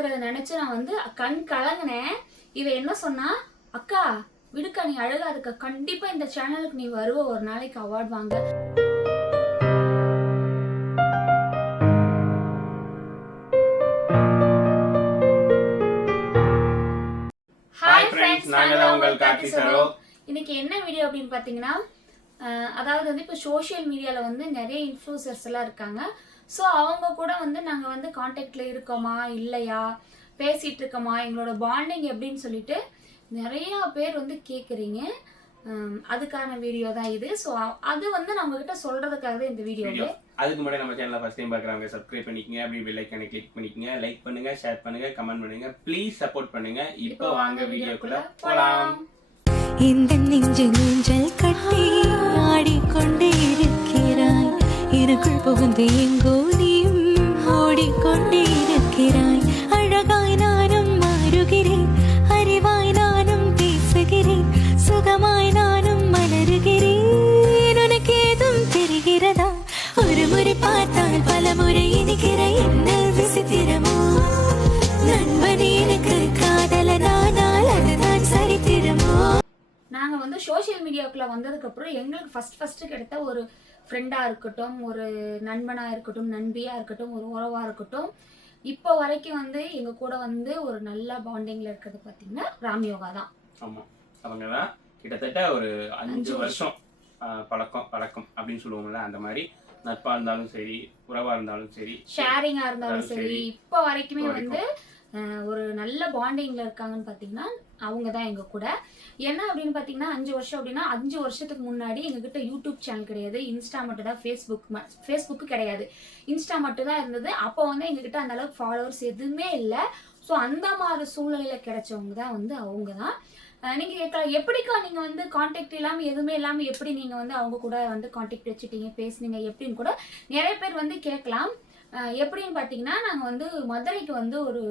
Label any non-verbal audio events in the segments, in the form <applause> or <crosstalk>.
அப்படிங்கறத நினைச்சு நான் வந்து கண் கலங்கினேன். இவ என்ன சொன்னா அக்கா விடுக்கா நீ அழகாதுக்கா கண்டிப்பா இந்த சேனலுக்கு நீ வருவ. ஒரு நாளைக்கு அவார்ட் வாங்க. Hi ஹாய் friends, ஃப்ரெண்ட்ஸ் நாங்க தான் உங்கள் கார்த்தி சரோ. இன்னைக்கு என்ன வீடியோ அப்படின்னு பார்த்தீங்கன்னா அதாவது வந்து இப்போ சோஷியல் மீடியாவில் வந்து நிறைய இன்ஃப்ளூசர்ஸ் எல்லாம் இருக்காங்க. ஸோ அவங்க கூட வந்து நாங்கள் வந்து காண்டாக்டில் இருக்கோமா? இல்லையா? பேசிகிட்டு இருக்கோமா? எங்களோட பாண்டிங் எப்படின்னு சொல்லிட்டு நிறையா பேர் வந்து கேட்குறீங்க அதுக்கான வீடியோ தான் இது. ஸோ அது வந்து நான் உங்ககிட்ட சொல்கிறதுக்காக தான் இந்த வீடியோ அதுக்கு முன்னாடி நம்ம சேனலை ஃபர்ஸ்ட் டைம் பார்க்குறவங்க சப்ஸ்கிரைப் பண்ணிக்கங்க. அப்படி பெல் ஐக்கானை கிளிக் பண்ணிக்கங்க. லைக் பண்ணுங்க ஷேர் பண்ணுங்க கமெண்ட் பண்ணுங்க. ப்ளீஸ் சப்போர்ட் பண்ணுங்க. இப்போ வாங்க வீடியோக்குள்ள போலாம். இந்த நெஞ்சு நெஞ்சல் கட்டி ஆடிக்கொண்டே இருக்கிறாய். இருக்குள் புகுந்து எங்கோ நீயும் ஓடிக்கொண்டே இருக்கிறாய். அழகாய் நானும் மாறுகிறேன். அறிவாய் நானும் பேசுகிறேன். சுகமாய் நானும் மலருகிறேன். உனக்கு ஏதும் தெரிகிறதா? ஒரு முறை பார்த்தால் வந்து சோஷியல் மீடியாவுக்குள்ள வந்ததுக்கப்புறம் எங்களுக்கு ஃபர்ஸ்ட் ஃபர்ஸ்ட் கிடைத்த ஒரு ஃப்ரெண்டாக இருக்கட்டும் ஒரு நண்பனாக இருக்கட்டும் நண்பியாக இருக்கட்டும் ஒரு உறவாக இருக்கட்டும் இப்போ வரைக்கும் வந்து எங்கள் கூட வந்து ஒரு நல்ல பாண்டிங்கில் இருக்கிறது பார்த்தீங்கன்னா ராம் யோகா தான். ஆமா. அவங்க தான் கிட்டத்தட்ட ஒரு அஞ்சு வருஷம். பழக்கம் பழக்கம் அப்படின்னு சொல்லுவோம்ல அந்த மாதிரி. நட்பா இருந்தாலும் சரி உறவா இருந்தாலும் சரி ஷேரிங்காக இருந்தாலும் சரி. இப்போ வரைக்குமே வந்து ஒரு நல்ல பாண்டிங்கில் இருக்காங்கன்னு பார்த்தீங்கன்னா அவங்க தான் எங்கள் கூட. என்ன அப்படின்னு பார்த்தீங்கன்னா அஞ்சு வருஷம் அப்படின்னா அஞ்சு வருஷத்துக்கு முன்னாடி எங்ககிட்ட யூடியூப் சேனல் கிடையாது. இன்ஸ்டா மட்டும் தான் ஃபேஸ்புக் ஃபேஸ்புக்கு கிடையாது. இன்ஸ்டா மட்டும் தான் இருந்தது. அப்போ வந்து எங்ககிட்ட அந்த அளவுக்கு ஃபாலோவர்ஸ் எதுவுமே இல்லை. ஸோ அந்த மாதிரி சூழ்நிலையில் கிடைச்சவங்க தான் வந்து அவங்க தான் நீங்கள் நீங்க கேட்கலாம். எப்படிக்கா நீங்க வந்து காண்டாக்ட் இல்லாமல் எதுவுமே இல்லாமல் எப்படி நீங்க வந்து அவங்க கூட வந்து காண்டாக்ட் வச்சுட்டீங்க பேசுனீங்க எப்படின்னு கூட நிறைய பேர் வந்து கேட்கலாம். எப்படின்னு பார்த்தீங்கன்னா நாங்கள் வந்து மதுரைக்கு வந்து ஒரு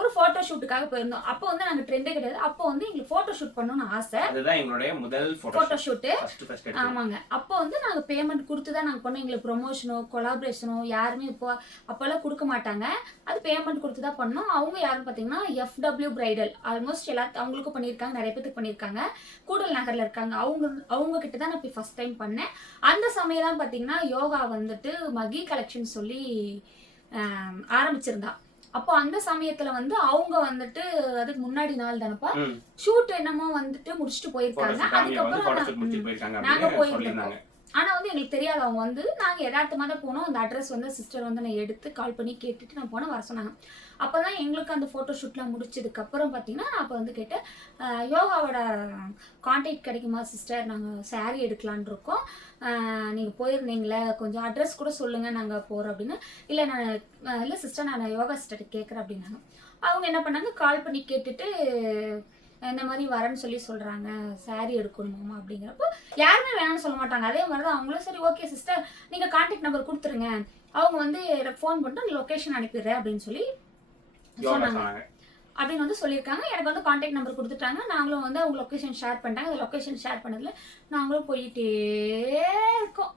ஒரு ஃபோட்டோ ஷூட்டுக்காக போயிருந்தோம். அப்போ வந்து நாங்கள் ட்ரெண்டே கிடையாது. அப்போ வந்து எங்களுக்கு ஃபோட்டோ ஷூட் பண்ணணும்னு ஆசை. அதுதான் எங்களுடைய முதல் photo photo shoot first first ஆமாங்க. அப்போ வந்து நாங்கள் பேமெண்ட் கொடுத்து தான் நாங்கள் பண்ணோம். எங்களுக்கு ப்ரொமோஷனோ கொலாபரேஷனோ யாருமே இப்போ அப்போல்லாம் கொடுக்க மாட்டாங்க. அது பேமெண்ட் கொடுத்து தான் பண்ணோம். அவங்க யாருன்னு பார்த்தீங்கன்னா எஃப்டபிள்யூ பிரைடல் ஆல்மோஸ்ட் எல்லா அவங்களுக்கும் பண்ணியிருக்காங்க. நிறைய பேத்துக்கு பண்ணியிருக்காங்க. கூடல் நகரில் இருக்காங்க. அவங்க அவங்க கிட்ட தான் நான் இப்போ ஃபஸ்ட் டைம் பண்ணேன். அந்த சமயம் தான் பார்த்தீங்கன்னா யோகா வந்துட்டு மகி கலெக்ஷன் சொல்லி ஆரம்பிச்சிருந்தா. அப்போ அந்த சமயத்துல வந்து அவங்க வந்துட்டு அதுக்கு முன்னாடி நாள் தானப்பா? ஷூட் என்னமோ வந்துட்டு முடிச்சுட்டு போயிருக்காங்க. அதுக்கப்புறம் நாங்க போயிருந்தோம். ஆனால் வந்து எங்களுக்கு தெரியாது. அவங்க வந்து நாங்கள் எதார்த்தமாக தான் போனோம். அந்த அட்ரஸ் வந்து சிஸ்டர் வந்து நான் எடுத்து கால் பண்ணி கேட்டுட்டு நான் போனேன் வர சொன்னாங்க. அப்போ தான் எங்களுக்கு அந்த ஃபோட்டோ ஷூட்லாம் முடிச்சதுக்கப்புறம் நான் அப்போ வந்து கேட்டேன் யோகாவோட கான்டாக்ட் கிடைக்குமா சிஸ்டர் நாங்கள் saree எடுக்கலான் இருக்கோம். நீங்கள் போயிருந்தீங்களே கொஞ்சம் அட்ரஸ் கூட சொல்லுங்கள் நாங்கள் போகிறோம் அப்படின்னு. இல்லை நான் இல்லை சிஸ்டர் நான் யோகா சிஸ்டர் கேட்குறேன் அப்படின்னாங்க. அவங்க என்ன பண்ணாங்க கால் பண்ணி கேட்டுட்டு இந்த மாதிரி வரேன்னு சொல்லி சொல்றாங்க saree எடுக்கணுமாமா அப்படிங்கிறப்போ யாருமே வேணாம்னு சொல்ல மாட்டாங்க. அதே மாதிரி தான் அவங்களும் சரி ஓகே சிஸ்டர் நீங்கள் கான்டாக்ட் நம்பர் கொடுத்துருங்க. அவங்க வந்து ஃபோன் பண்ணிட்டு லொக்கேஷன் அனுப்பிடுறேன் அப்படின்னு சொல்லி சொன்னாங்க. அப்படின்னு வந்து சொல்லியிருக்காங்க. எனக்கு வந்து கான்டாக்ட் நம்பர் கொடுத்துட்டாங்க. நாங்களும் வந்து அவங்க லொக்கேஷன் ஷேர் பண்ணிட்டாங்க. அந்த லொக்கேஷன் ஷேர் பண்ணதில் நாங்களும் போயிட்டே இருக்கோம்.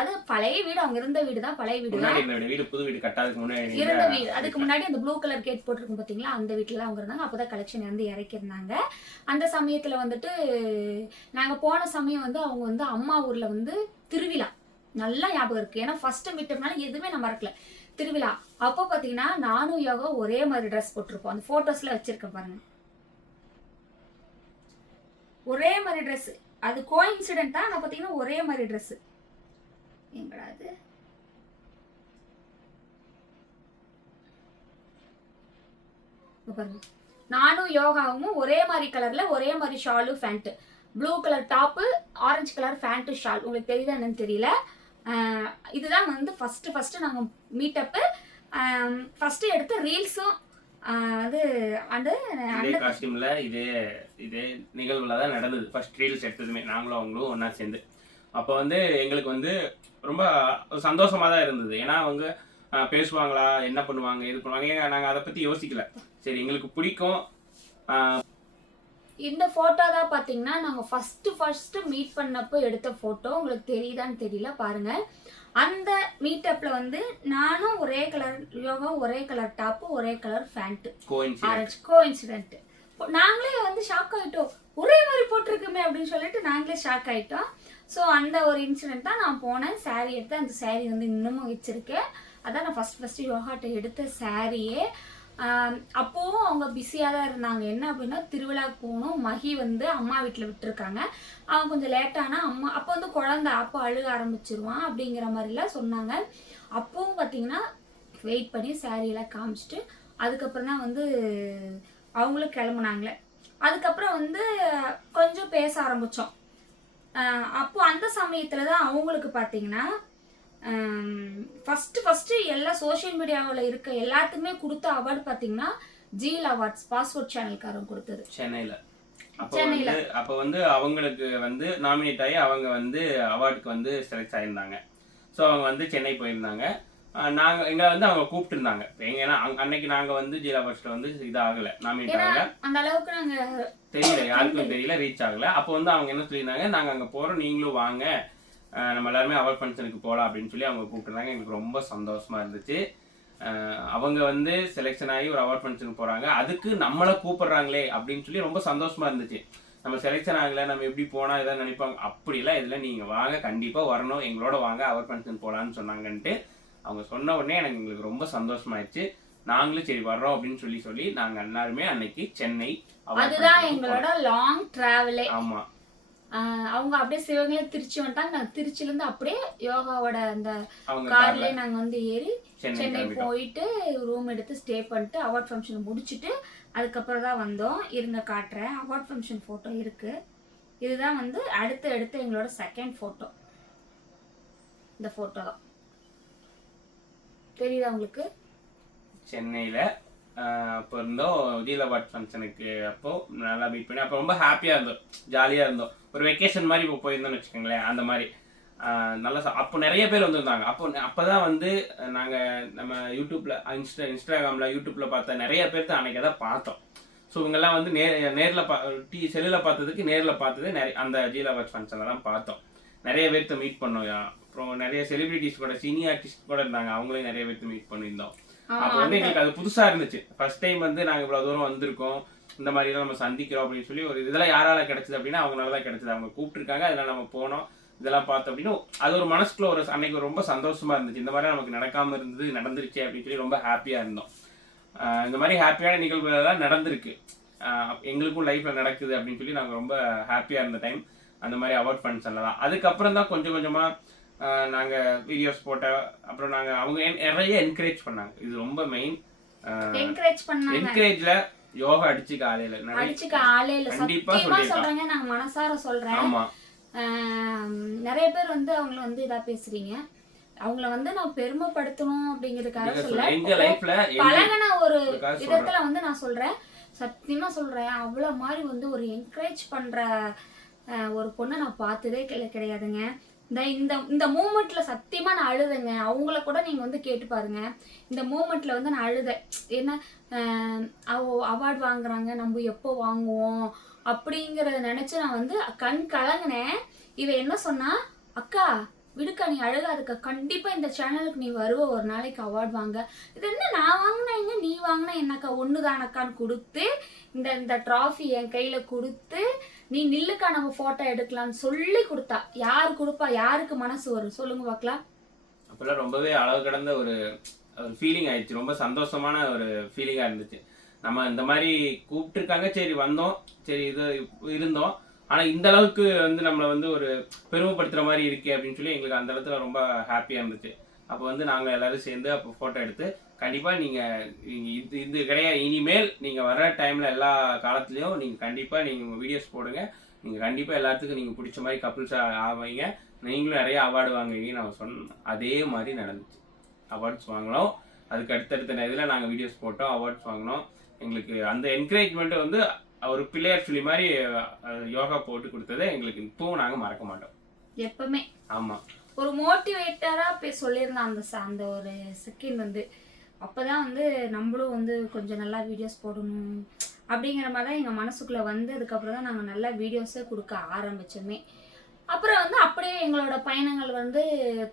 அது பழைய வீடு அவங்க இருந்த வீடு தான் பழைய வீடு தான் வீடு. புது வீடு கட்டாதுக்கு முன்னாடி இருந்த வீடு. அதுக்கு முன்னாடி அந்த ப்ளூ கலர் கேட் போட்டிருக்கும் பார்த்தீங்களா அந்த வீட்டில் அவங்க இருந்தாங்க. அப்போ தான் கலெக்ஷன் வந்து இறக்கியிருந்தாங்க. அந்த சமயத்தில் வந்துட்டு நாங்கள் போன சமயம் வந்து அவங்க வந்து அம்மா ஊரில் வந்து திருவிழா. நல்லா ஞாபகம் இருக்கு. ஏன்னா ஃபர்ஸ்ட் மீட்டப்னால எதுவுமே நான் மறக்கல. திருவிழா. அப்போ பார்த்தீங்கன்னா நானும் யோகா ஒரே மாதிரி ட்ரெஸ் போட்டிருப்போம். அந்த ஃபோட்டோஸில் வச்சிருக்கேன் பாருங்க. ஒரே மாதிரி ட்ரெஸ் அது கோ இன்சிடென்ட் தான் நான் பார்த்தீங்கன்னா ஒரே மாதிரி ட்ரெஸ் எங்கடா அது இங்க பாருங்க. நானும் யோகாவும் ஒரே மாதிரி கலர்ல ஒரே மாதிரி shawl pant blue colour top orange colour pant shawl உங்களுக்கு தெரியுதா என்னன்னு தெரியல. ஆஹ் இதுதான் வந்து ஃபர்ஸ்ட் ஃபர்ஸ்ட் நாங்கள் மீட்டப்பு ஃபர்ஸ்ட் எடுத்த ரீல்ஸும் அது அந்த இதே அந்த காஸ்டியூம்ல இதே இதே நிகழ்வுல தான் நடந்தது. ஃபர்ஸ்ட் ரீல்ஸ் எடுத்ததுமே. நாங்களும் அவங்களும் ஒண்ணா சேர்ந்து. அப்போ வந்து எங்களுக்கு வந்து ரொம்ப சந்தோஷமா தான் இருந்தது. ஏன்னா அவங்க பேசுவாங்களா? என்ன பண்ணுவாங்க? இது பண்ணுவாங்க? ஏங்க நாங்க அதை பத்தி யோசிக்கல. சரி எங்களுக்கு பிடிக்கும். இந்த ஃபோட்டோ தான் பார்த்தீங்கன்னா நாங்கள் ஃபஸ்ட்டு ஃபஸ்ட்டு மீட் பண்ணப்போ எடுத்த ஃபோட்டோ உங்களுக்கு தெரியுதான்னு தெரியல பாருங்க. அந்த மீட்டப்பில் வந்து நானும் ஒரே கலர் யோகா ஒரே கலர் டாப்பு ஒரே colour pant coincident orange. Coincident நாங்களே வந்து ஷாக் ஆயிட்டோம். ஒரே மாதிரி போட்டிருக்குமே அப்படின்னு சொல்லிட்டு நாங்களே ஷாக் ஆயிட்டோம். ஸோ அந்த ஒரு இன்சிடென்ட் தான் நான் போனேன். Saree எடுத்து அந்த saree வந்து இன்னமும் வச்சுருக்கேன் அதான் நான் ஃபர்ஸ்ட் ஃபஸ்ட்டு யோகாட்ட எடுத்த சாரியே அப்போவும் அவங்க பிஸியாக தான் இருந்தாங்க. என்ன அப்படின்னா திருவிழாவுக்கு போகணும். மகி வந்து அம்மா வீட்டில் விட்டுருக்காங்க. அவன் கொஞ்சம் லேட்டானா அம்மா அப்போ வந்து குழந்த அப்போ அழுக ஆரம்பிச்சிருவான் அப்படிங்கிற மாதிரிலாம் சொன்னாங்க. அப்போவும் பார்த்தீங்கன்னா வெயிட் பண்ணி சாரியெல்லாம் காமிச்சிட்டு அதுக்கப்புறம் தான் வந்து அவங்களும் கிளம்புனாங்களே. அதுக்கப்புறம் வந்து கொஞ்சம் பேச ஆரம்பித்தோம் அப்போ அந்த சமயத்தில் தான் அவங்களுக்கு பார்த்தீங்கன்னா ஃபஸ்ட்டு ஃபஸ்ட்டு எல்லா சோஷியல் மீடியாவில் இருக்க எல்லாத்துக்குமே கொடுத்த அவார்டு பார்த்தீங்கன்னா ஜீல் அவார்ட்ஸ் பாஸ்போர்ட் சேனல்காரன் கொடுத்தது. சென்னையில. அப்போ சென்னையில. வந்து அப்போ வந்து அவங்களுக்கு வந்து நாமினேட் ஆகி அவங்க வந்து அவார்டுக்கு வந்து செலக்ட் ஆயிருந்தாங்க. ஸோ அவங்க வந்து சென்னை போயிருந்தாங்க. ஆஹ் நாங்க எங்களை வந்து அவங்க கூப்பிட்டுருந்தாங்க. அங்க- அன்னைக்கு நாங்க வந்து ஜீலா ஃபர்ஸ்ட்ல வந்து இது ஆகல நாமினேட் ஏன்னா ஆகல. அந்த அளவுக்கு நாங்கள் தெரியல <laughs> யாருக்கும் தெரியல ரீச் ஆகல. அப்போ வந்து அவங்க என்ன சொல்லியிருந்தாங்க நாங்க அங்க போறோம் நீங்களும் வாங்க. நம்ம எல்லாருமே அவார்ட் ஃபங்க்ஷனுக்கு போகலாம் அப்படின்னு சொல்லி அவங்க கூப்பிட்டுருந்தாங்க. எங்களுக்கு ரொம்ப சந்தோஷமா இருந்துச்சு. அவங்க வந்து செலெக்ஷன் ஆகி ஒரு அவார்ட் ஃபங்க்ஷனுக்கு போறாங்க. அதுக்கு நம்மளை கூப்பிடுறாங்களே அப்படின்னு சொல்லி ரொம்ப சந்தோஷமா இருந்துச்சு. நம்ம செலெக்ஷன் ஆகல நம்ம எப்படி போனா இதான் நினைப்பாங்க. அப்படிலாம் இதுல நீங்க வாங்க கண்டிப்பா வரணும். எங்களோட வாங்க அவார்ட் ஃபங்க்ஷன் போலான்னு சொன்னாங்கன்ட்டு. அவங்க சொன்ன உடனே எனக்கு எங்களுக்கு ரொம்ப சந்தோஷமாயிடுச்சு நாங்களும் சரி வர்றோம் அப்படின்னு சொல்லி சொல்லி நாங்க எல்லாருமே அன்னைக்கு சென்னை அதுதான் எங்களோட லாங் டிராவலே. ஆமா. அவங்க அப்படியே சிவகங்கை திருச்சி வந்துட்டாங்க. நாங்கள் திருச்சிலேருந்து அப்படியே யோகாவோட அந்த அவங்க கார்லயே நாங்கள் வந்து ஏறி சென்னை போயிட்டு ரூம் எடுத்து ஸ்டே பண்ணிட்டு அவார்ட் ஃபங்க்ஷன் முடிச்சுட்டு அதுக்கப்புறம் தான் வந்தோம். இருங்க காட்டுறேன். அவார்ட் ஃபங்க்ஷன் ஃபோட்டோ இருக்கு. இதுதான் வந்து அடுத்து எடுத்த எங்களோட செகண்ட் ஃபோட்டோ இந்த ஃபோட்டோ தான். தெரியுதா உங்களுக்கு? சென்னையில் அப்போ இருந்தோம். ஜீல் ஃபங்க்ஷனுக்கு அப்போ நல்லா மீட் பண்ணி அப்போ ரொம்ப ஹாப்பியாக இருந்தோம். ஜாலியாக இருந்தோம். ஒரு வெக்கேஷன் மாதிரி இப்போ போயிருந்தோம்னு வச்சுக்கோங்களேன் அந்த மாதிரி. நல்லா அப்போ நிறைய பேர் வந்திருந்தாங்க. அப்போ அப்போ தான் வந்து நாங்கள் நம்ம யூடியூப்பில் இன்ஸ்டா இன்ஸ்டாகிராமில் யூடியூப்பில் பார்த்த நிறைய பேர்த்த அன்னைக்கு தான் பார்த்தோம். ஸோ இவங்கெல்லாம் வந்து நே நேரில் பா டி செல்லில் பார்த்ததுக்கு நேரில் பார்த்தது நிறைய அந்த ஜீல் அவார்ட் ஃபங்க்ஷனில் தான் பார்த்தோம். நிறைய பேர்த்த மீட் பண்ணோம். அப்புறம் நிறைய செலிபிரிட்டிஸ் கூட சீனியர் ஆர்டிஸ்ட் கூட இருந்தாங்க. அவங்களையும் நிறைய பேர்த்த மீட் பண்ணியிருந்தோம். அப்போ வந்து எங்களுக்கு அது புதுசா இருந்துச்சு. ஃபர்ஸ்ட் டைம் வந்து நாங்க இவ்வளவு தூரம் வந்திருக்கோம். இந்த மாதிரி எல்லாம் நம்ம சந்திக்கிறோம் அப்படின்னு சொல்லி ஒரு இதெல்லாம் யாரால கிடைச்சது அப்படின்னா அவங்களால தான் கிடைச்சது. அவங்க கூப்பிட்டுருக்காங்க அதெல்லாம் நம்ம போனோம். இதெல்லாம் பார்த்தோம் அப்படின்னு அது ஒரு மனசுக்குள்ள ஒரு அன்னைக்கு ரொம்ப சந்தோஷமா இருந்துச்சு. இந்த மாதிரி நமக்கு நடக்காம இருந்தது நடந்துருச்சு அப்படின்னு சொல்லி ரொம்ப ஹாப்பியா இருந்தோம். இந்த மாதிரி ஹாப்பியான நிகழ்வுகள் எல்லாம் நடந்திருக்கு. எங்களுக்கும் லைஃப்ல நடக்குது அப்படின்னு சொல்லி நாங்க ரொம்ப ஹாப்பியா இருந்த டைம் அந்த மாதிரி அவார்ட் ஃபங்க்ஷன்ல தான். அதுக்கப்புறம் தான் கொஞ்சம் கொஞ்சமா ஆஹ் நாங்க வீடியோஸ் போட்ட அப்புறம் நாங்க அவங்க நிறைய என்கரேஜ் பண்ணாங்க. இது ரொம்ப மெயின் என்கரேஜ் பண்ணாங்க. என்கரேஜ்ல யோகா அடிச்சு காலையில நிறைய அடிச்சுக்க ஆளே இல்ல. கண்டிப்பா சத்தியமா சொல்லியிருக்கான். சொல்றேங்க நான் மனசார சொல்றேன். ஆமா. நிறைய பேர் வந்து அவங்கள வந்து இதா பேசுறீங்க. அவங்கள வந்து நான் பெருமைப்படுத்தணும் அப்படிங்கிறதுக்காக சொல்ல. எங்க லைஃப்ல பழகின ஒரு விதத்துல வந்து நான் சொல்றேன். சத்தியமா சொல்றேன் அவ்வளவு மாதிரி வந்து ஒரு என்கரேஜ் பண்ற ஒரு பொண்ணை நான் பார்த்ததே கிடை- கிடையாதுங்க. இந்த இந்த இந்த மூமெண்ட்ல சத்தியமா நான் அழுதேங்க. அவங்கள கூட நீங்க வந்து கேட்டு பாருங்க. இந்த மூமெண்ட்ல வந்து நான் அழுதேன். என்ன அவார்டு வாங்குறாங்க நம்ம எப்போ வாங்குவோம்? அப்படிங்கறத நினைச்சு நான் வந்து கண் கலங்கினேன். இவ என்ன சொன்னா அக்கா விடுக்கா நீ அழுகாதுக்கா. கண்டிப்பா இந்த சேனலுக்கு நீ வருவ. ஒரு நாளைக்கு அவார்ட் வாங்க. இது என்ன நான் வாங்கினேங்க நீ வாங்கினா என்னக்கா? ஒன்று தானக்கான்னு கொடுத்து இந்த இந்த ட்ராஃபி என் கையில கொடுத்து நீ நில்லுக்கா நம்ம போட்டோ எடுக்கலாம்னு சொல்லி கொடுத்தா. யார் கொடுப்பா யாருக்கு மனசு வரும்? சொல்லுங்க பார்க்கலாம் அப்பெல்லாம் ரொம்பவே அளவு கடந்த ஒரு ஒரு ஃபீலிங் ஆயிடுச்சு. ரொம்ப சந்தோஷமான ஒரு ஃபீலிங்காக இருந்துச்சு. நம்ம இந்த மாதிரி கூப்பிட்டுருக்காங்க. சரி வந்தோம். சரி இது இருந்தோம். ஆனால் இந்த அளவுக்கு வந்து நம்மளை வந்து ஒரு பெருமைப்படுத்துகிற மாதிரி இருக்கே அப்படின்னு சொல்லி எங்களுக்கு அந்த இடத்துல ரொம்ப ஹாப்பியாக இருந்துச்சு. அப்போ வந்து நாங்கள் எல்லாரும் சேர்ந்து அப்போ ஃபோட்டோ எடுத்து கண்டிப்பா நீங்க நீங்க இது இது கிடையாது. இனிமேல் நீங்க வர டைம்ல எல்லா காலத்துலயும் நீங்க கண்டிப்பா நீங்க உங்க வீடியோஸ் போடுங்க. நீங்க கண்டிப்பா எல்லாத்துக்கும் நீங்க பிடிச்ச மாதிரி கப்புள்ஸா ஆவீங்க. நீங்களும் நிறைய அவார்டு வாங்குவீங்கன்னு நான் சொன்னேன் அதே மாதிரி நடந்துச்சு. அவார்ட்ஸ் வாங்கினோம். அதுக்கு அடுத்தடுத்த இதில் நாங்கள் வீடியோஸ் போட்டோம் அவார்ட்ஸ் வாங்கினோம். எங்களுக்கு அந்த என்கரேஜ்மெண்ட்டு வந்து ஒரு பிள்ளையார் சொல்லி மாதிரி யோகா போட்டு கொடுத்ததை எங்களுக்கு இப்பவும் நாங்கள் மறக்க மாட்டோம். எப்பவுமே. ஆமாம் ஒரு மோட்டிவேட்டரா போய் சொல்லியிருந்தான் அந்த அந்த ஒரு செகண்ட் வந்து. அப்பதான் வந்து நம்மளும் வந்து கொஞ்சம் நல்லா வீடியோஸ் போடணும் அப்படிங்கிற மாதிரி தான் எங்கள் மனசுக்குள்ளே வந்து அதுக்கப்புறம் தான் நாங்கள் நல்லா வீடியோஸே கொடுக்க ஆரம்பிச்சோமே. அப்புறம் வந்து அப்படியே எங்களோட பயணங்கள் வந்து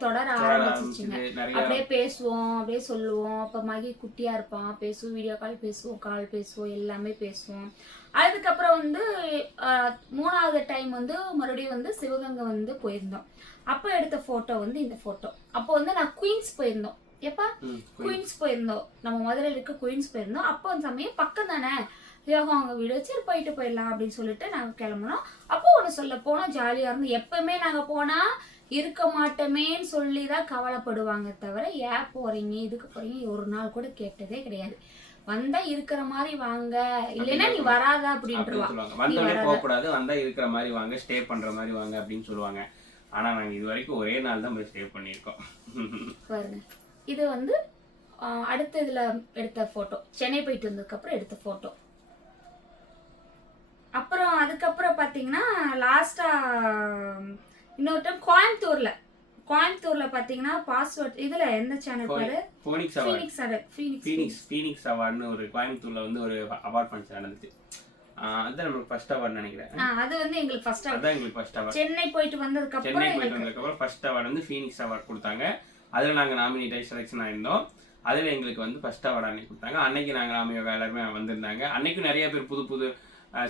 தொடர ஆரம்பிச்சிச்சுங்க. அப்படியே பேசுவோம் அப்படியே சொல்லுவோம். அப்போ மகி குட்டியா இருப்பான் பேசுவோம் வீடியோ கால் பேசுவோம் கால் பேசுவோம் எல்லாமே பேசுவோம். அதுக்கப்புறம் வந்து மூணாவது டைம் வந்து மறுபடியும் வந்து சிவகங்கை வந்து போயிருந்தோம். அப்போ எடுத்த ஃபோட்டோ வந்து இந்த ஃபோட்டோ அப்போ வந்து நான் குயின்ஸ் போயிருந்தோம். எப்பா? குயின்ஸ் போயிருந்தோம். நம்ம மதுரையில் இருக்க குயின்ஸ் போயிருந்தோம். அப்போ அந்த சமயம் பக்கம் தானே யோகா அவங்க வீடு சரி போயிட்டு போயிடலாம் அப்படின்னு சொல்லிட்டு நாங்கள் கிளம்புனோம். அப்போ ஒன்று சொல்ல போனோம் ஜாலியாக இருந்தோம் எப்பவுமே நாங்கள் போனால் இருக்க மாட்டோமேன்னு சொல்லி தான் கவலைப்படுவாங்க தவிர ஏன் போறீங்க? இதுக்கு போறீங்க? ஒரு நாள் கூட கேட்டதே கிடையாது. வந்தா இருக்கிற மாதிரி வாங்க. இல்லைன்னா நீ வராத சொல்லுவாங்க. வந்தோடனே வராத. போக கூடாது வந்தா இருக்கிற மாதிரி வாங்க ஸ்டே பண்ற மாதிரி வாங்க அப்படின்னு சொல்லுவாங்க. ஆனா நாங்க இது வரைக்கும் ஒரே நாள் தான் போய் ஸ்டே பண்ணியிருக்கோம். பாருங்க. இது வந்து அடுத்த இதுல எடுத்த போட்டோ சென்னை போயிட்டு வந்ததுக்கு அப்புறம் எடுத்த போட்டோ அப்புறம் அதுக்கப்புறம் பாத்தீங்கன்னா லாஸ்டா இன்னொரு டைம் கோயம்புத்தூர்ல. கோயம்புத்தூர்ல பாத்தீங்கன்னா பாஸ்வேர்ட் இதுல எந்த சேனல் பேரு? Phoenix award Phoenix award Phoenix Phoenix அவார்ட்னு ஒரு கோயம்புத்தூர்ல வந்து ஒரு அவார்ட் ஃபங்க்ஷன் நடந்துச்சு. அதுதான் நம்மளுக்கு ஃபர்ஸ்ட் அவார்ட் நினைக்கிறேன். அது வந்து எங்களுக்கு ஃபர்ஸ்ட் அதான் எங்களுக்கு ஃபர்ஸ்ட் அவார்ட் சென்னை போயிட்டு வந்ததுக்கு சென்னை அப்புறம் போயிட்டு எங்களுக்கு வந்ததுக்கப்புறம் ஃபர்ஸ்ட் அவார்டு வந்து ஃபீனிக்ஸ் அவார்ட் கொடுத்தாங்க. அதில் நாங்கள் நாமினேட் ஆகி செலெக்ஷன் ஆயிருந்தோம். அதில் எங்களுக்கு வந்து ஃபஸ்ட்டாக அவார்டு அன்னைக்கு கொடுத்தாங்க. அன்னைக்கு நாங்கள் நாம எல்லாருமே வந்திருந்தாங்க. அன்னைக்கும் நிறைய பேர் புது புது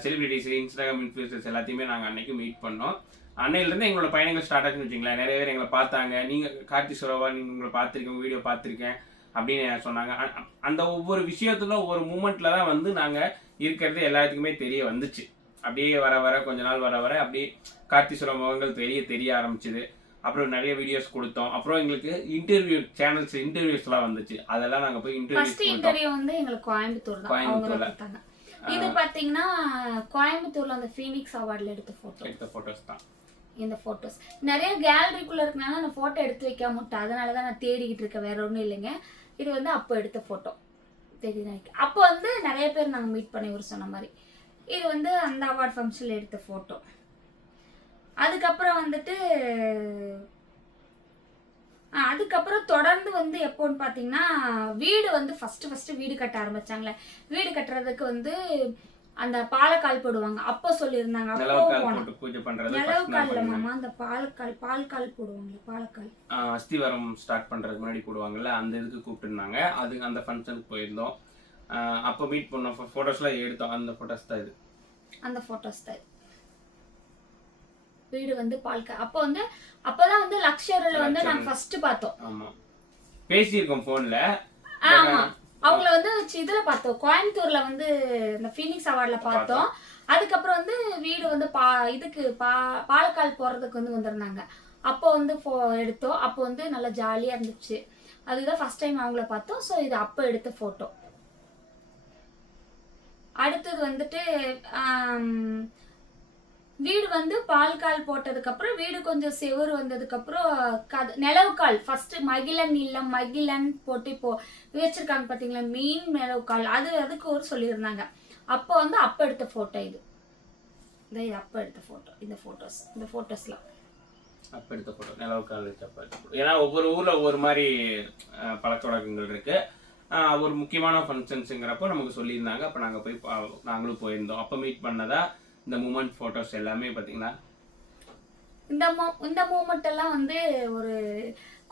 செலிபிரிட்டிஸ் இன்ஸ்டாகிராம் இன்ஃப்ளூயன்சர்ஸ் எல்லாத்தையுமே நாங்கள் அன்னைக்கு மீட் பண்ணோம். அன்னையிலேருந்து எங்களோட பயணங்கள் ஸ்டார்ட் ஆச்சுன்னு வச்சுங்களேன் நிறைய பேர் எங்களை பார்த்தாங்க. நீங்கள் கார்த்தி சுரவா நீங்கள் உங்களை பார்த்துருக்கேன் வீடியோ பார்த்துருக்கேன் அப்படின்னு சொன்னாங்க. அந்த ஒவ்வொரு விஷயத்துல ஒவ்வொரு மூமெண்ட்ல தான் வந்து நாங்கள் இருக்கிறது எல்லாத்துக்குமே தெரிய வந்துச்சு. அப்படியே வர வர கொஞ்ச நாள் வர வர அப்படியே கார்த்தி சுரம் முகங்கள் தெரிய தெரிய ஆரம்பிச்சுது. அப்புறம் நிறைய வீடியோஸ் கொடுத்தோம். அப்புறம் எங்களுக்கு இன்டர்வியூ சேனல்ஸ் இன்டர்வியூஸ்லாம் வந்துச்சு. அதெல்லாம் நாங்கள் போய் கொடுத்தோம். இன்டர்வியூ வந்து எங்களுக்கு கோயம்புத்தூர் தான். கோயம்புத்தூர்ல. இது பாத்தீங்கன்னா கோயம்புத்தூர்ல அந்த ஃபீனிக்ஸ் அவார்ட்ல எடுத்த போட்டோ எடுத்த ஃபோட்டோஸ் தான். இந்த போட்டோஸ் நிறைய கேலரிக்குள்ள இருக்கனால நான் போட்டோ எடுத்து வைக்காம விட்டேன் அதனால தான் நான் தேடிக்கிட்டு இருக்கேன். வேற ஒன்றும் இல்லைங்க. இது வந்து அப்போ எடுத்த போட்டோ தெரியுது அப்போ வந்து நிறைய பேர் நாங்கள் மீட் பண்ணி ஒரு சொன்ன மாதிரி. இது வந்து அந்த அவார்ட் ஃபங்க்ஷனில் எடுத்த ஃபோட்டோ அதுக்கப்புறம் வந்துட்டு அதுக்கப்புறம் தொடர்ந்து வந்து எப்போன்னு பார்த்தீங்கன்னா வீடு வந்து ஃபர்ஸ்ட் ஃபர்ஸ்ட் வீடு கட்ட ஆரம்பிச்சாங்களே. வீடு கட்டுறதுக்கு வந்து அந்த பாலக்கால் போடுவாங்க. அப்போ சொல்லியிருந்தாங்க. அப்போ பூஜை பண்றது நிலவு ஃபர்ஸ்ட் நாள் கால்ல பண்ணேன் மாமா அந்த பால்கால் பால்கால் போடுவாங்க பாலக்கால். அஸ்திவாரம் ஸ்டார்ட் பண்றதுக்கு முன்னாடி போடுவாங்கல்ல அந்த இதுக்கு கூப்பிட்டுருந்தாங்க. அது அந்த ஃபங்க்ஷனுக்கு போயிருந்தோம். அப்போ மீட் பண்ணோம். ஃபோட்டோஸ்லாம் எடுத்தோம். அந்த ஃபோட்டோஸ் தான் இது. அந்த போட்டோஸ் தான். வீடு வந்து பால்கா அப்போ வந்து அப்பதான் வந்து லக்ஷரில் வந்து நாங்க லக்ஷர். ஃபர்ஸ்ட் பார்த்தோம். ஆமா. பேசியிருக்கோம் ஃபோன்ல ஆமா. அவங்கள வந்து இதுல பார்த்தோம். கோயம்புத்தூர்ல வந்து இந்த ஃபீனிக்ஸ் அவார்ட்ல பார்த்தோம். அதுக்கப்புறம் வந்து வீடு வந்து பா இதுக்கு பா பாலக்கால் போறதுக்கு வந்து வந்திருந்தாங்க. அப்போ வந்து ஃபோ எடுத்தோம். அப்போ வந்து நல்லா ஜாலியா இருந்துச்சு. அதுதான் ஃபர்ஸ்ட் டைம் அவங்கள பார்த்தோம். ஸோ இது அப்போ எடுத்த ஃபோட்டோ அடுத்தது வந்துட்டு வீடு வந்து பால் கால் போட்டதுக்கப்புறம் வீடு கொஞ்சம் செவுரு வந்ததுக்கப்புறம் கத நிலவுக்கால். ஃபர்ஸ்ட் மகிழன் இல்லம் மகிழன் போட்டு இப்போ வச்சிருக்காங்க பார்த்தீங்களா மீன் நிலவுக்கால். அது அதுக்கு ஒரு சொல்லியிருந்தாங்க. அப்போ வந்து அப்போ எடுத்த ஃபோட்டோ இது. இந்த இது எடுத்த ஃபோட்டோ இந்த ஃபோட்டோஸ் இந்த ஃபோட்டோஸ்லாம் அப்போ எடுத்த ஃபோட்டோ நிலவுக்கால் வச்சு அப்போ எடுத்த ஏன்னா ஒவ்வொரு ஊரில் ஒவ்வொரு மாதிரி ஆஹ் பழக்க வழக்கங்கள் ஒரு முக்கியமான ஃபங்க்ஷன்ஸுங்கிறப்போ நமக்கு சொல்லியிருந்தாங்க. அப்போ நாங்கள் போய் பா- நாங்களும் போயிருந்தோம். அப்போ மீட் பண்ணதா இந்த மூமெண்ட் ஃபோட்டோஸ் எல்லாமே பார்த்தீங்களா? இந்த மோ இந்த மூமெண்ட் எல்லாம் வந்து ஒரு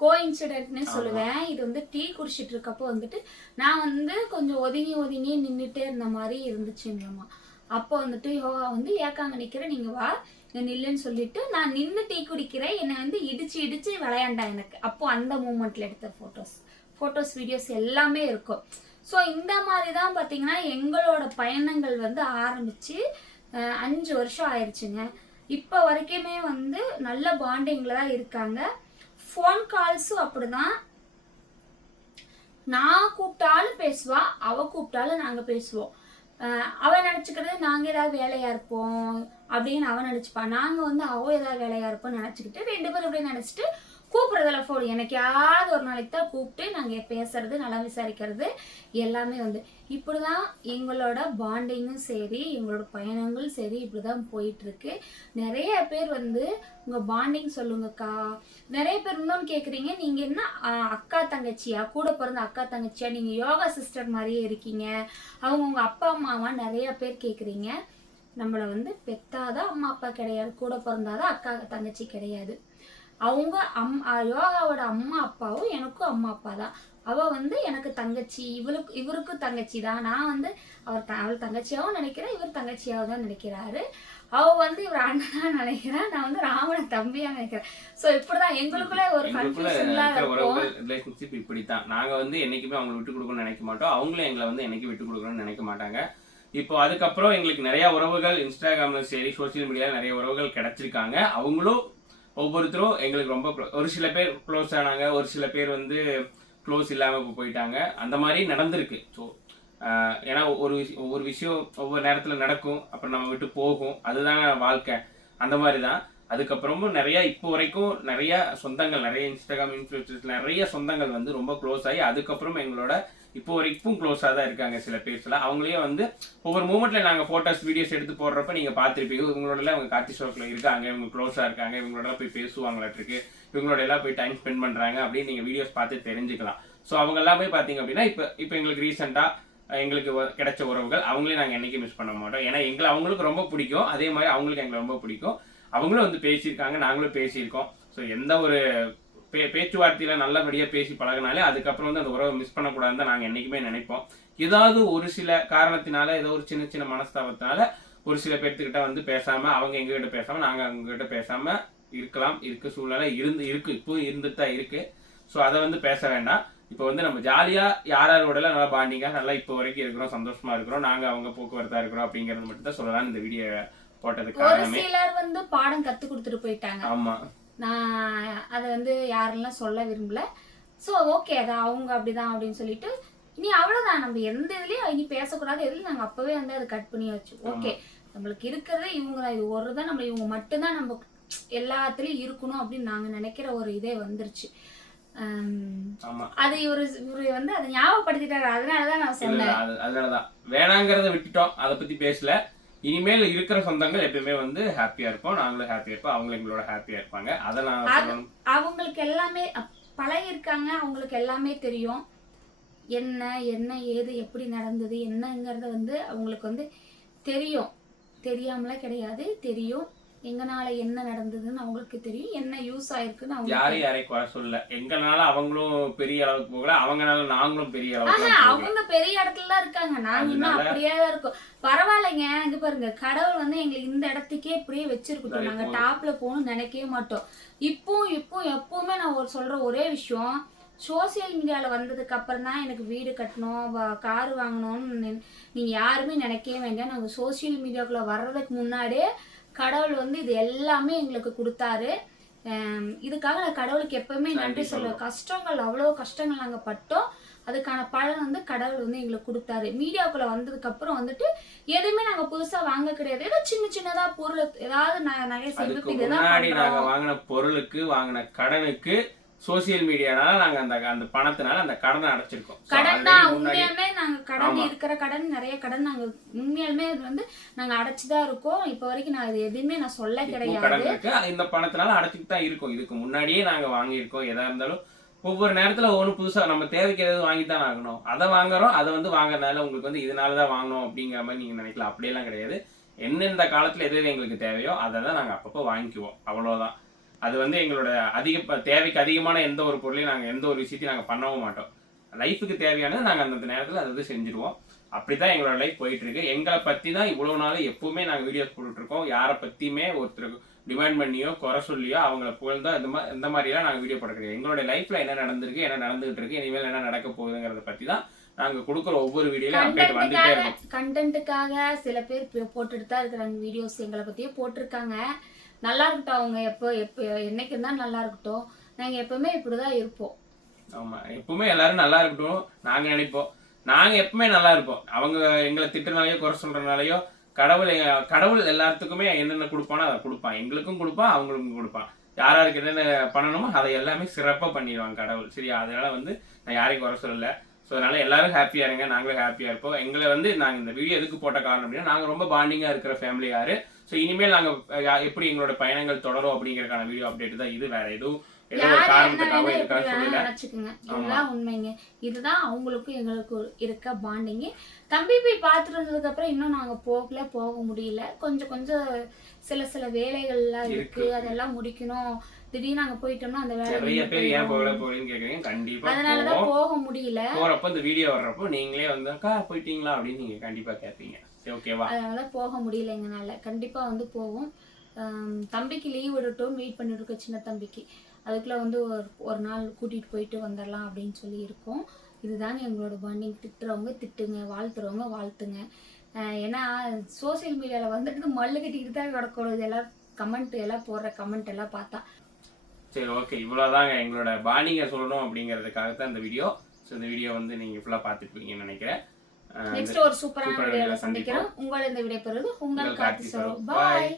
கோ இன்சிடென்ட்னு சொல்லுவேன். இது வந்து டீ குடிச்சிட்டு இருக்கப்போ வந்துட்டு நான் வந்து கொஞ்சம் ஒதுங்கி ஒதுங்கி நின்றுட்டே இருந்த மாதிரி இருந்துச்சுங்கம்மா அப்போ வந்துட்டு யோகா வந்து ஏக்காங்க நிக்கிறேன் நீங்க வா நில்லுன்னு சொல்லிட்டு நான் நின்று டீ குடிக்கிறேன். என்னை வந்து இடிச்சு இடிச்சு விளையாண்டா எனக்கு. அப்போ அந்த மூமெண்ட்ல எடுத்த ஃபோட்டோஸ் ஃபோட்டோஸ் வீடியோஸ் எல்லாமே இருக்கும். ஸோ இந்த மாதிரி தான் பார்த்தீங்கன்னா எங்களோட பயணங்கள் வந்து ஆரம்பிச்சு அஞ்சு வருஷம் ஆயிடுச்சுங்க. இப்போ வரைக்குமே வந்து நல்ல பாண்டிங்கில் தான் இருக்காங்க. ஃபோன் கால்ஸும் அப்படிதான். நான் கூப்பிட்டாலும் பேசுவா அவ கூப்பிட்டாலும் நாங்கள் பேசுவோம். அவன் நினச்சிக்கிறது நாங்கள் ஏதாவது வேலையாக இருப்போம் அப்படின்னு அவன் நினச்சிப்பான் நாங்கள் வந்து அவ ஏதாவது வேலையாக இருப்போம்னு நினச்சிக்கிட்டு ரெண்டு பேரும் அப்படியே நினச்சிட்டு கூப்பிடுறதுல ஃபோன் எனக்கு ஒரு நாளைக்கு தான் கூப்பிட்டு நாங்கள் பேசுறது நல்லா விசாரிக்கிறது எல்லாமே வந்து. இப்படி தான் எங்களோட பாண்டிங்கும் சரி எங்களோட பயணங்களும் சரி இப்படி தான் போயிட்டுருக்கு. நிறைய பேர் வந்து உங்கள் பாண்டிங் சொல்லுங்கக்கா. நிறைய பேர் இன்னொன்று கேட்குறீங்க நீங்கள் என்ன அக்கா தங்கச்சியா? கூட பிறந்த அக்கா தங்கச்சியா? நீங்கள் யோகா சிஸ்டர் மாதிரியே இருக்கீங்க. அவங்க உங்கள் அப்பா அம்மாவா? நிறைய பேர் கேட்குறீங்க நம்மளை வந்து பெத்தாதான் அம்மா அப்பா கிடையாது. கூட பிறந்தாதான் அக்கா தங்கச்சி கிடையாது. அவங்க அம் யோகாவோட அம்மா அப்பாவும் எனக்கும் அம்மா அப்பா தான். அவ வந்து எனக்கு தங்கச்சி இவளுக்கு இவருக்கும் தங்கச்சி தான். நான் வந்து அவர் த அவள் தங்கச்சியாகவும் நினைக்கிறேன் இவர் தங்கச்சியாகவும் தான் நினைக்கிறாரு. அவ வந்து இவர் அண்ணனா நினைக்கிறா நான் வந்து ராமனை தம்பியா நினைக்கிறேன். ஸோ இப்படிதான். எங்களுக்குள்ள ஒரு எங்களுக்குள்ள உறவுகள் ரிலேஷன்ஷிப் இப்படித்தான். நாங்க வந்து என்னைக்குமே அவங்களை விட்டு கொடுக்கணும்னு நினைக்க மாட்டோம். அவங்களும் எங்களை வந்து என்னைக்கு விட்டு கொடுக்கணும்னு நினைக்க மாட்டாங்க. இப்போ அதுக்கப்புறம் எங்களுக்கு நிறைய உறவுகள் இன்ஸ்டாகிராம்ல சரி சோஷியல் மீடியால நிறைய உறவுகள் கிடைச்சிருக்காங்க. அவங்களும் ஒவ்வொருத்தரும் எங்களுக்கு ரொம்ப ஒரு சில பேர் க்ளோஸ் ஆனாங்க ஒரு சில பேர் வந்து க்ளோஸ் இல்லாமல் போயிட்டாங்க. அந்த மாதிரி நடந்திருக்கு. ஸோ ஏன்னா ஒரு விஷயம் ஒவ்வொரு விஷயம் ஒவ்வொரு நேரத்தில் நடக்கும் அப்புறம் நம்ம விட்டு போகும். அதுதாங்க வாழ்க்கை. அந்த மாதிரி தான் அதுக்கப்புறமும் நிறையா இப்போ வரைக்கும் நிறையா சொந்தங்கள் நிறைய இன்ஸ்டாகிராம் இன்ஃப்ளூயன்சர்ஸ் நிறைய சொந்தங்கள் வந்து ரொம்ப க்ளோஸ் ஆகி அதுக்கப்புறம் எங்களோட இப்போ வரைக்கும் க்ளோஸாக தான் இருக்காங்க சில பேர்ஸ்லாம் அவங்களே வந்து ஒவ்வொரு மூமெண்ட்டில் நாங்கள் ஃபோட்டோஸ் வீடியோஸ் எடுத்து போடுறப்ப நீங்கள் பார்த்துருப்பீங்க. இவங்களோட அவங்க கார்த்தி ஷோக்கில் இருக்காங்க இவங்க க்ளோஸாக இருக்காங்க இவங்களோட போய் பேசுவாங்களாட்டிருக்கு இவங்களோட எல்லாம் போய் டைம் ஸ்பெண்ட் பண்ணுறாங்க அப்படின்னு நீங்கள் வீடியோஸ் பார்த்து தெரிஞ்சுக்கலாம். ஸோ அவங்க எல்லாமே பார்த்தீங்க அப்படின்னா இப்போ இப்போ எங்களுக்கு ரீசெண்டாக எங்களுக்கு வ- கிடைச்ச உறவுகள் அவங்களே நாங்கள் என்றைக்கும் மிஸ் பண்ண மாட்டோம். ஏன்னா எங்களை அவங்களுக்கு ரொம்ப பிடிக்கும். அதே மாதிரி அவங்களுக்கு எங்களை ரொம்ப பிடிக்கும். அவங்களும் வந்து பேசியிருக்காங்க நாங்களும் பேசியிருக்கோம். ஸோ எந்த ஒரு பே பேச்சுவார்த்தையில நல்லபடியாக பேசி பழகினாலே அதுக்கப்புறம் வந்து அந்த உறவை மிஸ் பண்ணக்கூடாதுன்னு தான் நாங்கள் என்றைக்குமே நினைப்போம். ஏதாவது ஒரு சில காரணத்தினால ஏதோ ஒரு சின்ன சின்ன மனஸ்தாபத்தினால ஒரு சில பேர்த்துக்கிட்ட வந்து பேசாம அவங்க எங்ககிட்ட பேசாம நாங்கள் அவங்ககிட்ட பேசாம இருக்கலாம். இருக்கு சூழ்நிலை இருந்து இருக்கு. இப்போ இருந்துட்டு தான் இருக்கு. ஸோ அதை வந்து பேச வேண்டாம். இப்போ வந்து நம்ம ஜாலியா யார் யாரோட நல்லா பாண்டிங்கா நல்லா இப்போ வரைக்கும் இருக்கிறோம் சந்தோஷமா இருக்கிறோம் நாங்க அவங்க போக்குவரத்தா இருக்கிறோம் அப்படிங்கறது மட்டும் தான் சொல்லலாம் இந்த வீடியோ போட்டதுக்கு காரணமே. வந்து பாடம் கத்து கொடுத்துட்டு போயிட்டாங்க. ஆமா. நான் அதை வந்து யாரெல்லாம் சொல்ல விரும்பல. ஸோ ஓகே அது அவங்க அப்படிதான் அப்படின்னு சொல்லிட்டு இனி அவ்வளவுதான். நம்ம எந்த இதுலயும் இனி பேசக்கூடாது. எதுலயும் நாங்க அப்பவே வந்து அதை கட் பண்ணி வச்சு ஓகே நம்மளுக்கு இருக்கிறது இவங்க இது ஒரு தான். நம்ம இவங்க மட்டும்தான் நம்ம எல்லாத்துலயும் இருக்கணும் அப்படின்னு நாங்க நினைக்கிற ஒரு இதே வந்துருச்சு. அது இவரு இவரு வந்து அதை ஞாபகப்படுத்திட்டாரு. அதனாலதான் நான் சொன்னேன். அது அதனாலதான். வேணாங்கிறத விட்டுட்டோம். அதை பத்தி பேசல. இனிமேல் இருக்கிற சொந்தங்கள் எப்பயுமே வந்து ஹாப்பியா இருப்போம். நாங்களும் ஹாப்பியா இருப்போம். அவங்களும் எங்களோட ஹாப்பியா இருப்பாங்க. அதை நான் அவங்களுக்கு எல்லாமே பழகி இருக்காங்க. அவங்களுக்கு எல்லாமே தெரியும். என்ன என்ன ஏது எப்படி நடந்தது என்னங்கிறத வந்து அவங்களுக்கு வந்து தெரியும். தெரியாமலாம் கிடையாது. தெரியும். எங்கனால என்ன நடந்ததுன்னு அவங்களுக்கு தெரியும். என்ன யூஸ் ஆயிருக்குன்னு அவங்களுக்கு யாரையும் யாரையும் குறை சொல்லல. எங்கனால அவங்களும் பெரிய அளவுக்கு போகல. அவங்கனால நாங்களும் பெரிய அளவுக்கு அவங்க பெரிய இடத்துல தான் இருக்காங்க. நாங்க இன்னும் அப்படியே தான் இருக்கோம். பரவாயில்லைங்க. இங்க பாருங்க. கடவுள் வந்து எங்களுக்கு இந்த இடத்துக்கே இப்படியே வச்சிருக்கட்டும். சரி, நாங்க. டாப்ல போகணும்னு நினைக்கவே மாட்டோம். இப்போ இப்போ எப்பவுமே நான் ஒரு சொல்ற ஒரே விஷயம். சோசியல் மீடியால வந்ததுக்கு அப்புறம் தான் எனக்கு வீடு கட்டணும் கார் வாங்கணும்னு நீங்க யாருமே நினைக்கவே வேண்டாம். நாங்க சோசியல் மீடியாக்குள்ள வர்றதுக்கு முன்னாடியே கடவுள் வந்து இது எல்லாமே எங்களுக்கு கொடுத்தாரு. இதுக்காக நான் கடவுளுக்கு எப்பவுமே நன்றி சொல்லுவேன். கஷ்டங்கள் அவ்வளோ கஷ்டங்கள் நாங்க பட்டோம். அதுக்கான பலன் வந்து கடவுள் வந்து எங்களுக்கு கொடுத்தாரு. மீடியாக்குள்ள வந்ததுக்கு அப்புறம் வந்துட்டு எதுவுமே நாங்க புதுசா வாங்க கிடையாது. ஏதோ சின்ன சின்னதா பொருள் ஏதாவது நகை சேமிப்பு இதுதான் வாங்கின பொருளுக்கு வாங்கின கடனுக்கு சோசியல் மீடியானால நாங்க அந்த அந்த பணத்தினால அந்த கடனை அடைச்சிருக்கோம். கடன் தான் உண்மையாலுமே நாங்க கடன். இருக்கிற கடன் நிறைய கடன் நாங்க உண்மையாலுமே வந்து நாங்க அடைச்சுதான் இருக்கோம். இப்ப வரைக்கும் நான் இது எதுவுமே நான் சொல்ல கிடையாது. இந்த பணத்தினால அடைச்சிட்டு தான் இருக்கும். இதுக்கு முன்னாடியே நாங்க வாங்கியிருக்கோம். எதா இருந்தாலும் ஒவ்வொரு நேரத்துல ஒவ்வொன்று புதுசா நம்ம தேவைக்கு ஏதாவது வாங்கி தான் ஆகணும். அதை வாங்குறோம். அதை வந்து வாங்குறதுனால உங்களுக்கு வந்து இதனால தான் வாங்கணும் அப்படிங்கிற மாதிரி நீங்க நினைக்கலாம். அப்படியெல்லாம் கிடையாது. எந்தெந்த காலத்துல எது எங்களுக்கு தேவையோ அதை தான் நாங்க அப்பப்போ வாங்கிக்குவோம். அவ்வளவுதான். அது வந்து எங்களோட அதிக தேவைக்கு அதிகமான எந்த ஒரு பொருளையும் நாங்க எந்த ஒரு விஷயத்தையும் நாங்க பண்ணவும் மாட்டோம். லைஃபுக்கு தேவையானது நாங்க அந்த நேரத்துல அதை வந்து செஞ்சுருவோம். அப்படிதான் எங்களோட லைஃப் போயிட்டு இருக்கு எங்களை பத்தி தான் இவ்வளவு நாள் எப்பவுமே நாங்க வீடியோஸ் போட்டுட்டு இருக்கோம் யாரை பத்தியுமே ஒருத்தருக்கு டிமாண்ட் பண்ணியோ குறை சொல்லியோ அவங்கள புகழ்ந்தோ இந்த மாதிரி இந்த மாதிரிலாம் நாங்கள் வீடியோ போட கிடையாது எங்களோட லைஃப்ல என்ன நடந்திருக்கு என்ன நடந்துகிட்டு இருக்கு இனிமேல் என்ன நடக்க போகுதுங்கிறத பத்தி தான் நாங்கள் கொடுக்குற ஒவ்வொரு வீடியோலையும் அப்டேட் வந்துட்டே இருக்கும். கண்டென்ட்டுக்காக சில பேர் போட்டுட்டு தான் இருக்கிறாங்க வீடியோஸ் எங்களை பத்தியே போட்டிருக்காங்க. நல்லா இருக்கட்டும் அவங்க எப்போ எப்போ என்னைக்கு இருந்தாலும் நல்லா இருக்கட்டும். நாங்கள் எப்பவுமே இப்படிதான் இருப்போம். ஆமா எப்பவுமே எல்லாரும் நல்லா இருக்கட்டும். நாங்க நினைப்போம். நாங்க எப்பவுமே நல்லா இருப்போம். அவங்க எங்களை திட்டுறனாலயோ குறை சொல்றனாலயோ கடவுள் கடவுள் எல்லாத்துக்குமே என்னென்ன கொடுப்பானோ அதை கொடுப்பான். எங்களுக்கும் கொடுப்பான் அவங்களுக்கும் கொடுப்பான். யார் யாருக்கு என்னென்ன பண்ணணுமோ அதை எல்லாமே சிறப்பாக பண்ணிடுவாங்க கடவுள். சரி அதனால வந்து நான் யாரையும் குறை சொல்லலை. ஸோ அதனால எல்லாரும் ஹாப்பியா இருங்க. நாங்களும் ஹாப்பியா இருப்போம். எங்களை வந்து நாங்க இந்த வீடியோ எதுக்கு போட்ட காரணம் அப்படின்னா நாங்க ரொம்ப பாண்டிங்கா இருக்கிற ஃபேமிலி யாரு? ஸோ இனிமேல் நாங்க அஹ், யா- எப்படி எங்களோட பயணங்கள் தொடரும் அப்படிங்கறதுக்கான வீடியோ அப்டேட் தான் இது. வேற எதுவும் உண்மைங்க. இதுதான் அவங்களுக்கும் எங்களுக்கும் இருக்க பாண்டிங்க தம்பி போய் பார்த்துட்டு வந்ததுக்கு அப்புறம் இன்னும் நாங்க போகல போக முடியல. கொஞ்சம் கொஞ்சம் சில சில வேலைகள்லாம் இருக்கு. அதெல்லாம் முடிக்கணும். திடீர்னு நாங்க போயிட்டோம்னா அந்த வேலை நிறைய பேர் ஏன். போகல போகலன்னு கேக்குறீங்க. கண்டிப்பா அதனாலதான் போக முடியல. போறப்ப இந்த வீடியோ வர்றப்போ நீங்களே வந்து அக்கா போயிட்டீங்களா? அப்படின்னு நீங்க கண்டிப்பா கேட்பீங்க சரி ஓகேவா அதனால போக முடியல எங்கனால கண்டிப்பா வந்து போவோம். தம்பிக்கு லீவ் விடட்டும். வெயிட் பண்ணிட்டு சின்ன தம்பிக்கு. அதுக்குள்ள வந்து ஒரு ஒரு நாள் கூட்டிட்டு போயிட்டு வந்துடலாம் அப்படின்னு சொல்லி இருக்கோம். இதுதாங்க எங்களோட பாண்டிங் திட்டுறவங்க திட்டுங்க வாழ்த்துறவங்க வாழ்த்துங்க. ஏன்னா சோஷியல் மீடியாவில் வந்துட்டு மல்லு கட்டிக்கிட்டு தான் கிடக்கணும். இதெல்லாம் கமெண்ட் எல்லாம் போடுற கமெண்ட் எல்லாம் பார்த்தா. சரி ஓகே இவ்வளோதாங்க எங்களோட பாண்டிங்கை சொல்லணும் அப்படிங்கிறதுக்காக தான் இந்த வீடியோ. ஸோ இந்த வீடியோ வந்து நீங்கள் ஃபுல்லாக பார்த்துருப்பீங்கன்னு நினைக்கிறேன். நெக்ஸ்ட் ஒரு சூப்பரான வீடியோவில் சந்திக்கிறோம். உங்களை இந்த வீடியோ பெறுவது உங்கள் கார்த்தி. பாய்.